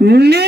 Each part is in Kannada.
ಮನಸ್ಸಿಗೆ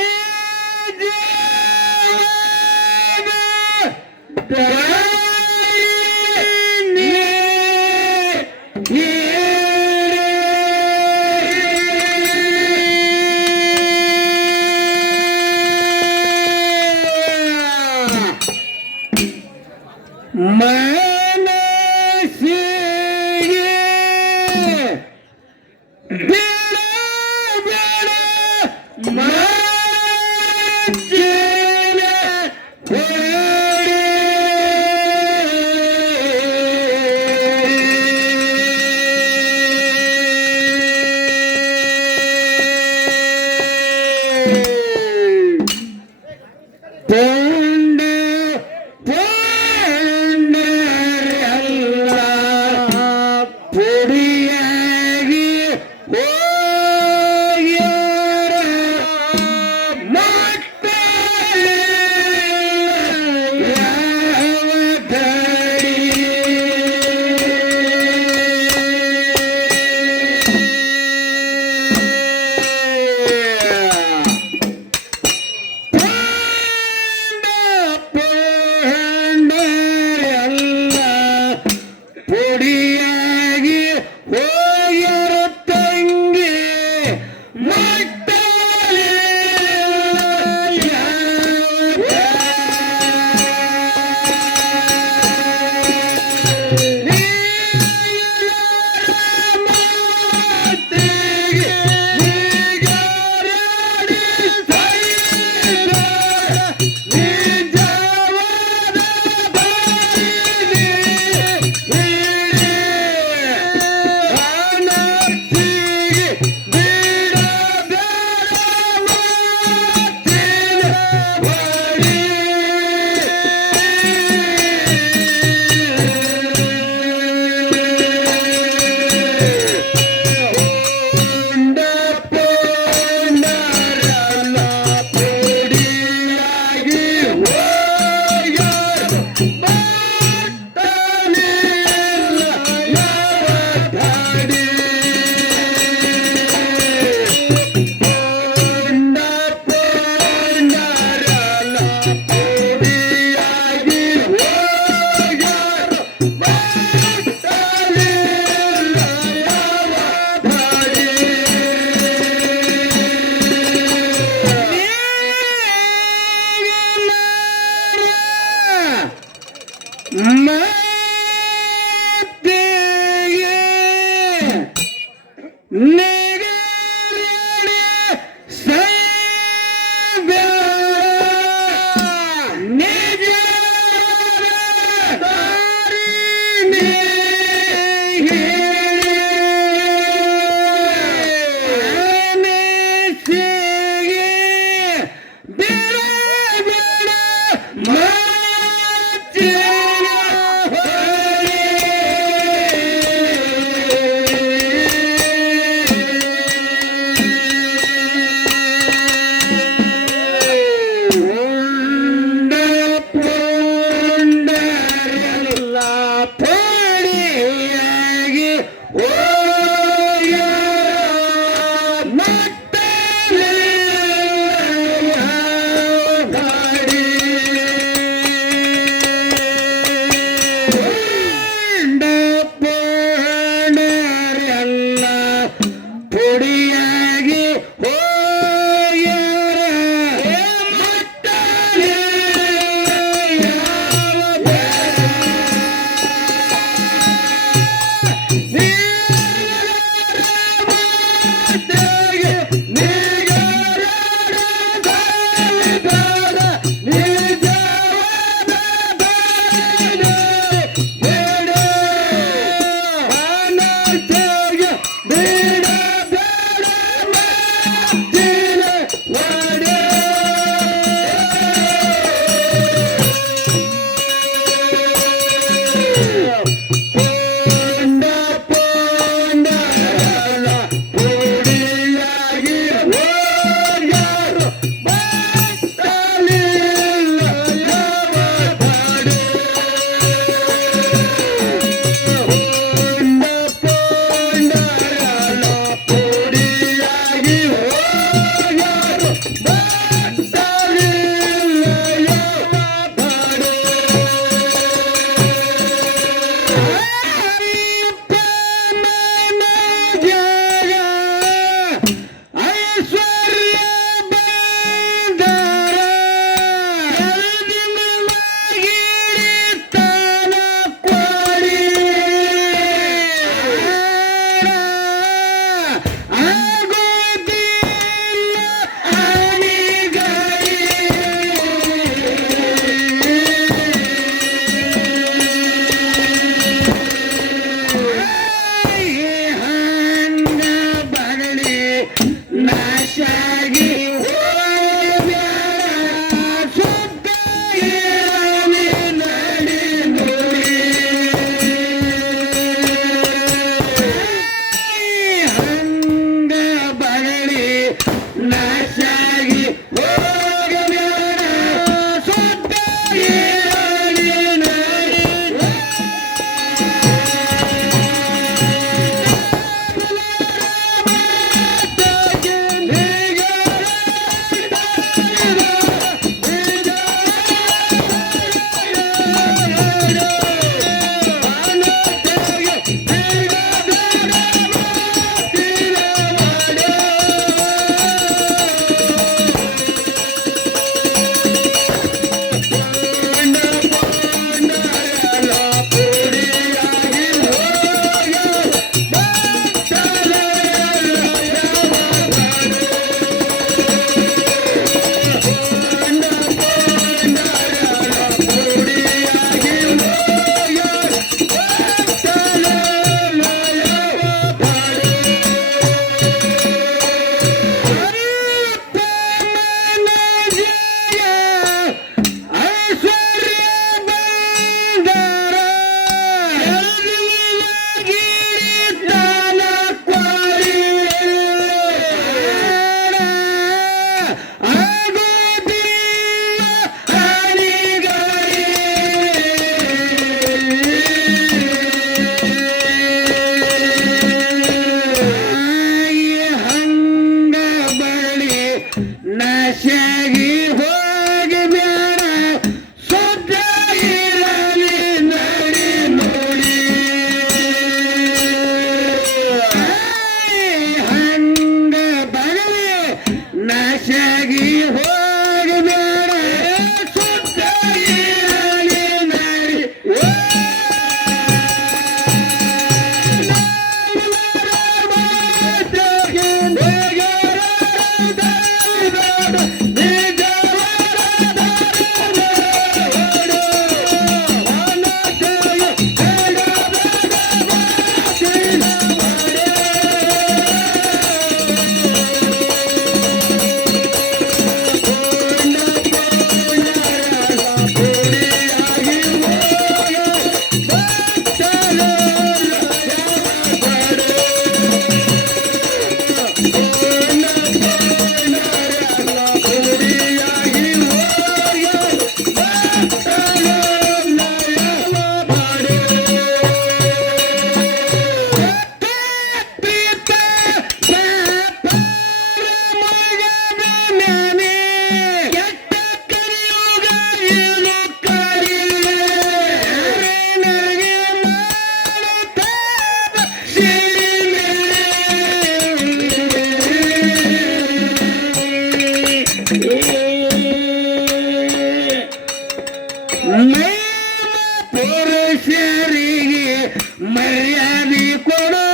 আমি কোনো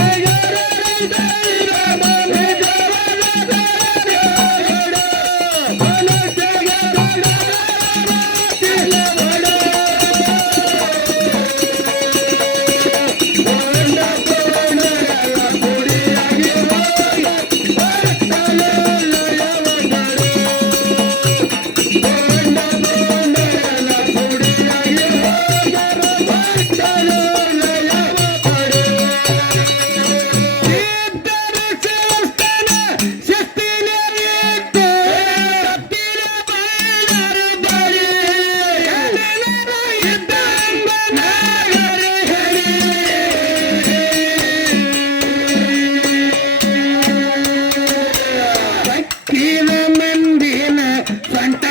Hey, hey, hey, hey. Tanta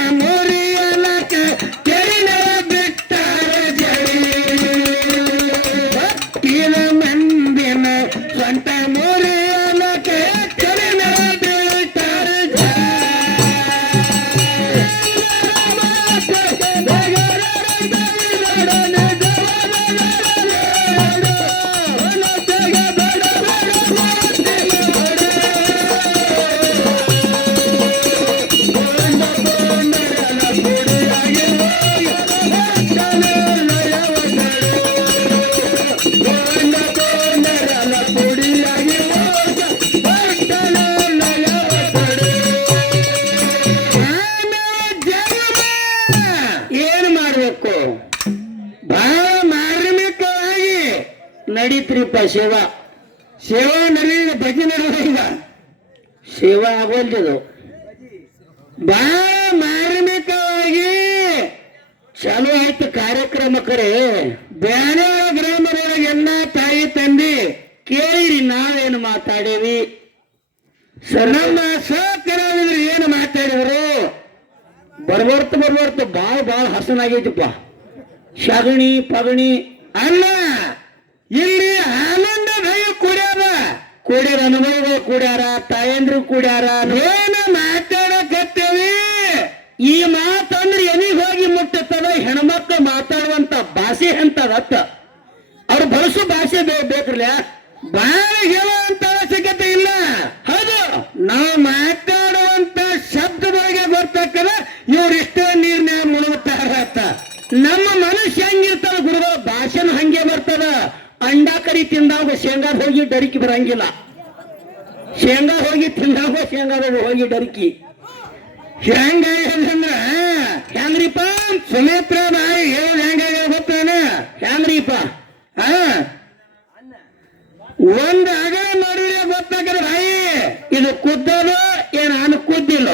ನಡೀತ್ರಿಪ್ಪ ಸೇವಾ ಸೇವಾ ನಡೆದ ಬಗ್ಗೆ ನಡೆದ ಈಗ. ಸೇವಾ ಆಗೋಲ್ದು ಬಹಳ ಮಾರ್ಮಿಕವಾಗಿ. ಚಾಲು ಆಯ್ತು ಕಾರ್ಯಕ್ರಮ ಕರೆ. ಬ್ಯಾನ ಗ್ರಾಮದೊಳಗೆ ಎಲ್ಲ ತಾಯಿ ತಂದಿ ಕೇಳಿರಿ, ನಾವೇನು ಮಾತಾಡೇವಿ? ನಮ್ಮ ಸಹಕರಾವಿದ್ರು ಏನು ಮಾತಾಡಿದ್ರು? ಬರ್ಬರ್ತು ಬರ್ಬರ್ತು ಬಾಳ ಬಾಳ ಹಸನಾಗೈತಿಪ್ಪ. ಶಗಣಿ, ಪಗಣಿ ಅಲ್ಲ ಇಲ್ಲಿ ಆನಂದ ಭಯ ಕೂಡ್ಯಾರ ಕೂಡಿರ ಅನುಭವ ಕೂಡ್ಯಾರ, ತಾಯಂದ್ರು ಕೂಡ್ಯಾರ. ಏನ ಮಾತಾಡಕತ್ತೇವೆ? ಈ ಮಾತಂದ್ರೆ ಎನಿಗ್ ಹೋಗಿ ಮುಟ್ಟುತ್ತದ? ಹೆಣ್ಮಕ್ಳು ಮಾತಾಡುವಂತ ಭಾಷೆ ಅಂತದತ್ತ ಅವ್ರು ಬಳಸೋ ಭಾಷೆ ಬೇಕ್ರಲ್ಲ ಬಾಳ ಹೇಳುವಂತ ಅವಶ್ಯಕತೆ ಇಲ್ಲ. ಹೌದು, ನಾವು ಡರಿಕಿ ಬರಂಗಿಲ್ಲ. ಶೇಂಗಾ ಹೋಗಿ ತಿಂದಾಗ ಶೇಂಗಾದಾಗ ಹೋಗಿ ಡರಿಕಿ. ಹೆಂಗಾಗ್ಯದಂದ್ರ ಹೆಂಗ್ರಿಪ್ಪ? ಸುಮಿತ್ರ ಬಾಯಿ ಹೇಳ ಹೆಂಗ ಗೊತ್ತಾನ ಹೆಂಗ್ರಿಪ್ಪ? ಹಾ ಒಂದ್ ಅಗಲ ಮಾಡಿದ್ರೆ ಗೊತ್ತಾಗದ ಬಾಯಿ? ಇದು ಕುದ್ದದು ಏನ್ ನಾನು ಕುದ್ದಿಲ್ಲ?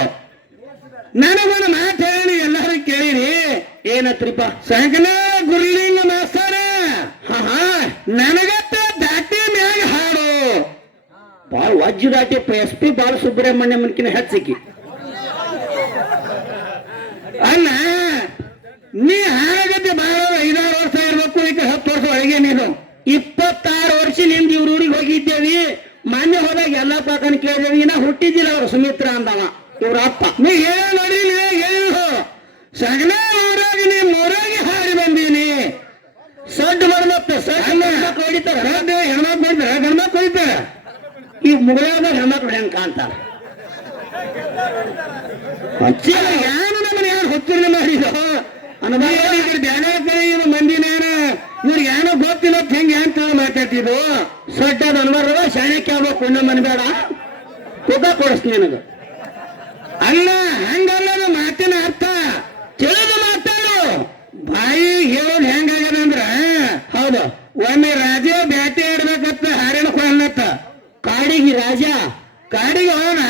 ನನಗೊಂದು ಮಾತು ಹೇಳಿ ಎಲ್ಲರೂ ಕೇಳಿರಿ. ಏನತ್ರಿಪ್ಪ? ಸಂಕಲ ಗುರುಲಿಂಗ ಮಾಸ್ತಾರ. ಹಾ ಹಾ ಹಾಡು ಬಾಳ ವಜ್ಜು ದಾಟಿ ಎಸ್ ಪಿ ಬಾಲ ಸುಬ್ರಹ್ಮಣ್ಯ ಮನ್ಕಿನ ಹೆಚ್ಚಿಕಿ. ಅಲ್ಲ, ನೀ ಹಾಗೆ ಬಾಳ ಐದಾರು ವರ್ಷ ಇರ್ಬೇಕು, ಈಗ ಹತ್ತು ವರ್ಷ ಒಳಗೆ ನೀನು. ಇಪ್ಪತ್ತಾರು ವರ್ಷ ನಿಂದ ಇವ್ರ ಊರಿಗೆ ಹೋಗಿದ್ದೇವಿ. ಮೊನ್ನೆ ಹೋದಾಗ ಎಲ್ಲ ಪಾಕನ ಕೇಳಿದೇವಿ ನಾ ಹುಟ್ಟಿದ್ದಿಲ್ಲ ಅವ್ರು ಸುಮಿತ್ರ ಅಂದವ, ಇವ್ರ ಅಪ್ಪ. ನೀ ಹೇಳ ನೋಡಿ ಹೇಳು. ಸಗಲ ಈ ಮುಗಳಾದ ಹೆಣ್ಮಕ್ಳು ಹೆಂಗ್ ಕಾಣ್ತಾರ. ಏನು ನಮ್ಮನ್ನ ಯಾರು ಹೊತ್ತಿರ ಮಾಡಿದೋ ಅನುಭವ ಬ್ಯಾನ ಇವ್ರು ಮಂದಿನೇನ ಇವ್ರಿಗೆ ಏನೋ ಗೊತ್ತಿಲ್ಲ ಹೆಂಗ ಏನ್ ಅಂತ ಮಾತಾಡ್ತಿದ್ದು. ಸೊಡ್ಡದ ಅನ್ಬಾರ್ದವ ಶಾಣಕ್ಕೆ ಆಗ್ಬೇಕು ಪುಣ್ಯ ಮನ್ಬೇಡ ತೂಕ ಕೊಡಿಸ್ತೀನಿ ನನಗ. ಅಲ್ಲ, ಹಂಗಲ್ಲ ಮಾತಿನ ಅರ್ಥ. ತಿಳಿದು ಮಾತಾಡು. ಬಾಯಿ ಹೇಳೋದು ಹೆಂಗಾಗ್ಯದ ಅಂದ್ರ ಹೌದು, ಒಮ್ಮೆ ರಾಜೇ ಬ್ಯಾಟೆ ಕೊಲ್ಲತ್ತ ಕಾಡಿಗೆ ರಾಜ ಕಾಡಿಗೆ ಹೋಗೋಣ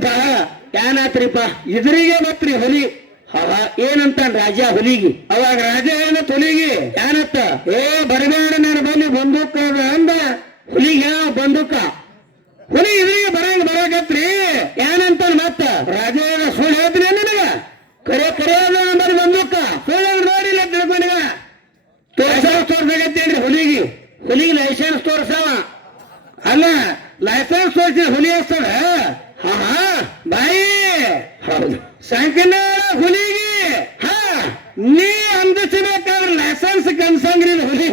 ಬರ್ತಿದ್ದ ಏನಾತ್ರಿಪ್ಪ ಇದ್ರಿಗೆ ಬತ್ರಿ ಹುಲಿ. ಹವ ಏನಂತ ರಾಜ ಹುಲಿಗಿ? ಅವಾಗ ರಾಜ ಏನ ಹುಲಿಗಿ ಏನತ್ತ ಏ ಬರಬೇಡ ನಾನು ಬನ್ನಿ, ಬಂದೂಕ ಅದ ಹುಲಿಗ ಬಂದೂಕ? ಹುಲಿ ಇದ್ರಿಗೆ ಬರಂಗ ಬರಾಕತ್ರಿ. ಏನಂತ ಮತ್ತ? ರಾಜ ಸುಳ್ಳು ಹೇಳ್ತೀನಿ ನಿನಗ? ಕರೆ ಕರೆ ನಂಬರ್ ಬಂದೂಕ. ಸುಳ್ಳು ನೋಡಿಲ್ಲ ತಿಳ್ಕೊಂಡಿಗ ತೋರ್ಸಾವ ತೋರ್ಸಾಕತ್ತೇನ್ರಿ ಹುಲಿಗಿ? ಹುಲಿಗೆ ಲೈಸೆನ್ಸ್ ತೋರ್ಸಾವ. ಅಲ್ಲ ಲೈಸೆನ್ಸ್ ತೋರಿಸಿ ಹುಲಿ ಹಚ್ತಾಳ ಹಾ ಹಾ ಬಾಯಿ. ಹೌದು. ಸಂಕನ ಹುಲಿಗೆ. ಹಾ ನೀ ಅಂದಿಸಬೇಕಾದ್ರೆ ಲೈಸೆನ್ಸ್ ಕನ್ಸಂಗ್ರಿ ಹುಲಿ.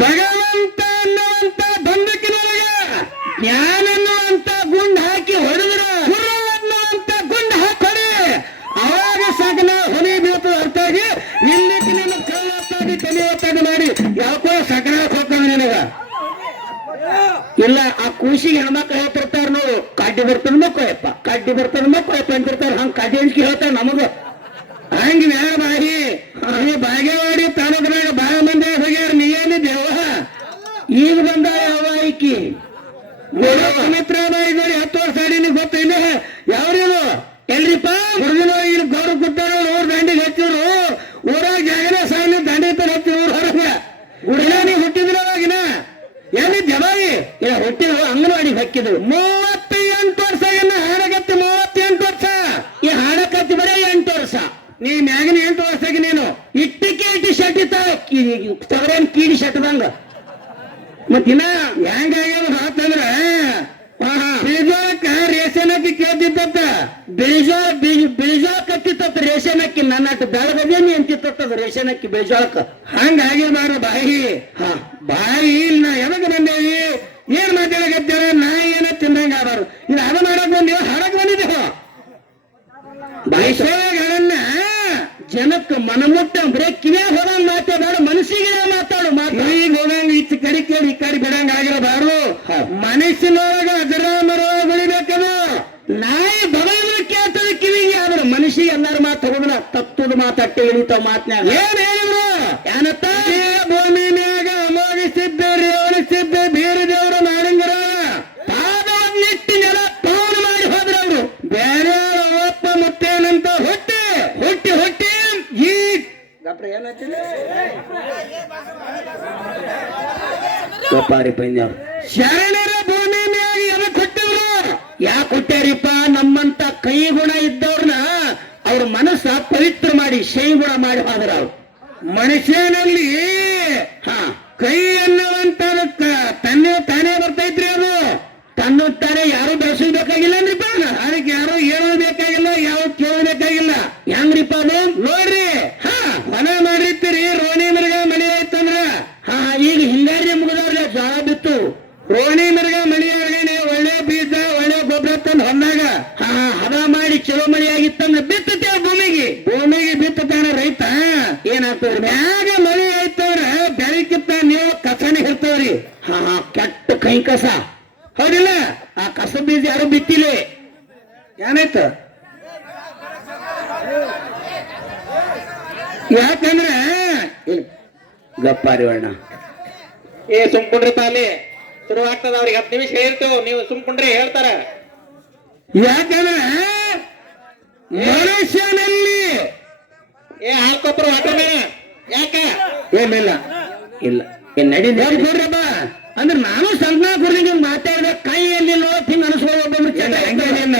ಭಗವಂತ ಅನ್ನುವಂತ ಬಂದಕ್ಕಿನೊಳಗ ಜ್ಞಾನ ಅನ್ನುವಂತ ಗುಂಡ್ ಹಾಕಿ ಹೊಡೆದ್ರ ಗುರು ಅನ್ನುವಂತ ಗುಂಡ್ ಹಾಕಿ ಹೊಡಿ ಅವಾಗ ಸಗನ ಹುಲಿ ಬೀಳ್ತದ ಅರ್ಥಾಗಿ ಇಲ್ಲಿಕ್ಕೆ ನಿನ್ನ ಕಳ್ಳತ್ತಾಗಿ ತಲೆ ಒತ್ತಾಗಿ ಮಾಡಿ ಯಾಕೋ ಸಗನ ಹೋಗ್ತಾನೆ ನಿನಗ ಇಲ್ಲ ಆ ಕೂಸಿಗೆ ಹೆಣ್ಮಕ್ಳು ಹೇಳ್ತಿರ್ತಾರ ನೋಡು ಕಡ್ಡಿ ಬರ್ತದ ಮಕ್ಕಳಪ್ಪ ಕಡ್ಡಿ ಬರ್ತದ ಮಕ್ಕಳಪ್ಪ ಹಂಗೆ ಹಂಚಿಕೆ ಹೇಳ್ತಾರ ನಮಗ ಮತ್ತಿನ ಹೆಂಗ ಮಾತಂದ್ರ ಬೀಜಕ್ಕ ರೇಷನ್ ಅಕ್ಕಿ ಕೇಳ್ತಿತ್ತ ಬೀಜ ಬೀಜ ಕತ್ತಿತ್ತ ರೇಷನ್ ಅಕ್ಕಿ. ನನ್ನ ಬೆಳಗದೇನಿ ಅಂತಿತ್ತ ರೇಷನ್ ಅಕ್ಕಿ ಬೀಜಕ್ಕ ಹಂಗಾಗಿರ್ಬಾರ ಬಾಯಿ. ಹಾ. ಬಾಯಿ ಇಲ್ಲ ನಾ ಯಾವಾಗ ಬಂದೇವಿ? ಏನ್ ಮಾತಾಡಕತ್ತೇವ ನಾ ಏನ ತಿಂದಂಗ ಆಬಾರು ಇದು ಅದ ಮಾಡಕ್ ಬಂದೇವ ಹಾಡಕ್ ಬಂದಿದ್ದೇವ ಭಾಷೆಗಳನ್ನ ಜನಕ್ಕೆ ಮನಮುಟ್ಟ ಬರೇ ಕಿವಿಯಾಗ ಹೋದಂಗ್ ಮಾತಾಡ ಮನಸ್ಸಿಗೆ ಮಾತಾಡು ಮಾತಾಡಿ. ಹೋದಂಗ ಈಚ ಕಡೆ ಕೇಳಿ ಈ ಕಡೆ ಬಿಡಂಗ ಆಗಿರಬಾರ್ದು. ಮನಸ್ಸಿನೊಳಗ ಅಜರಾಮರ ನಾಯಿ ಬರೋದ್ರ ಕೇಳ್ತದ ಕಿವಿಗೆ ಆದ್ರ ಮನುಷ್ಯ ಎಲ್ಲಾರ ಮಾತು ಹೋಗೋದ್ರ ತಪ್ಪದ ಮಾತಾಡ್ತಿ ಇಳಿತಾವ ಮಾತನಾಗ ಏನ್ ಹೇಳಿದ್ರು? ಏನತ್ತ ಭೂಮಿ ಮ್ಯಾಗ ಅಮೋಗಿಸಿದ್ದೆ ರೇವಣಿಸಿದ್ದೆ ಬೇರೆ ದೇವರು ಮಾಡಿಂಗ್ರ ಪಾದ ನಿಟ್ಟಿ ನೆಲ ಮಾಡಿ ಹೋದ್ರ ಅವರು ಬೇರೆ ವ್ಯಾಪಾರಿ ಪೈನ್ಯಾವ ಶರಣರ ಭೂಮಿ ಮ್ಯಾಗ ಎದಕ್ ಕೊಟ್ಟಿದ್ರು ಯಾಕೆ ಕೊಟ್ಟಾರಿಪ್ಪ ನಮ್ಮಂತ ಕೈ ಗುಣ ಇದ್ದವ್ರನ್ನ ಅವ್ರ ಮನಸ್ಸ ಪವಿತ್ರ ಮಾಡಿ ಶೈ ಗುಣ ಮಾಡಿ ಹೋದ್ರ ಅವ್ರು ಮನುಷ್ಯನಲ್ಲಿ ಮ್ಯಾಗ ಮರಿ ಆಯ್ತಂದ್ರ ಬೆಳಕಿತ್ತ ನೀವು ಕಸನೆ ಇರ್ತವ್ರಿ. ಹಾ ಹಾ ಕೆಟ್ಟ ಕೈ ಕಸ. ಹೌದಿಲ್ಲ? ಆ ಕಸ ಬೀಜ ಯಾರು ಬಿತ್ತಿಲ್ಲ. ಏನಾಯ್ತ? ಯಾಕಂದ್ರ ಗಪ್ಪಾರಿ ವರ್ಣ ಏ ಸುಮ್ಕೊಂಡ್ರಿ ತಾಲಿ. ಶುರು ಆಗ್ತದ ಅವ್ರಿಗೆ ಹತ್ತು ನಿಮಿಷ ಹೇಳ್ತೇವೆ ನೀವು ಸುಮ್ಕೊಂಡ್ರಿ ಹೇಳ್ತಾರ. ಯಾಕಂದ್ರ ಮನುಷ್ಯನಲ್ಲಿ ಏ ಹಾಕೊಬ್ರು ವಾಟರ್ ಯಾಕ? ಏನಿಲ್ಲ ಇಲ್ಲ. ಏನ್ ನಡಿ ಯಾರು ಕೊಡ್ರಪ್ಪ? ಅಂದ್ರೆ ನಾನು ಸಂಜ್ಞಾ ಗುರುಗೆ ಮಾತಾಡಿದ ಕೈ ಎಲ್ಲಿಲ್ಲೋ ಹಿಂಗ ಹಂಗೇನಿಲ್ಲ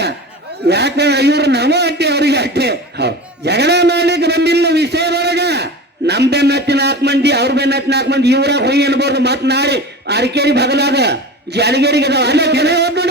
ಯಾಕಂದ್ರೆ ಇವ್ರು ನಮ ಅಟ್ಟೆ ಅವ್ರಿಗೆ ಅಟ್ಟೆ ಜಗಳ ಮಾಡ್ಲಿಕ್ಕೆ ಬಂದಿಲ್ಲ ವಿಷಯದೊಳಗ. ನಮ್ ಬೆನ್ನ ಹತ್ತಿ ನಾಲ್ಕು ಮಂದಿ ಅವ್ರ ಬೆನ್ನ ಹತ್ತಿ ನಾಲ್ಕು ಮಂದಿ ಇವ್ರಾಗ ಹೋಗಿ ಅನ್ಬೋದು ಮತ್ ನಾಳೆ ಅರಕೇರಿ ಬದಲಾಗ ಜಾಲಿಗೇರಿಗೆ ಅಲ್ಲ ಜನ ಕೆಲ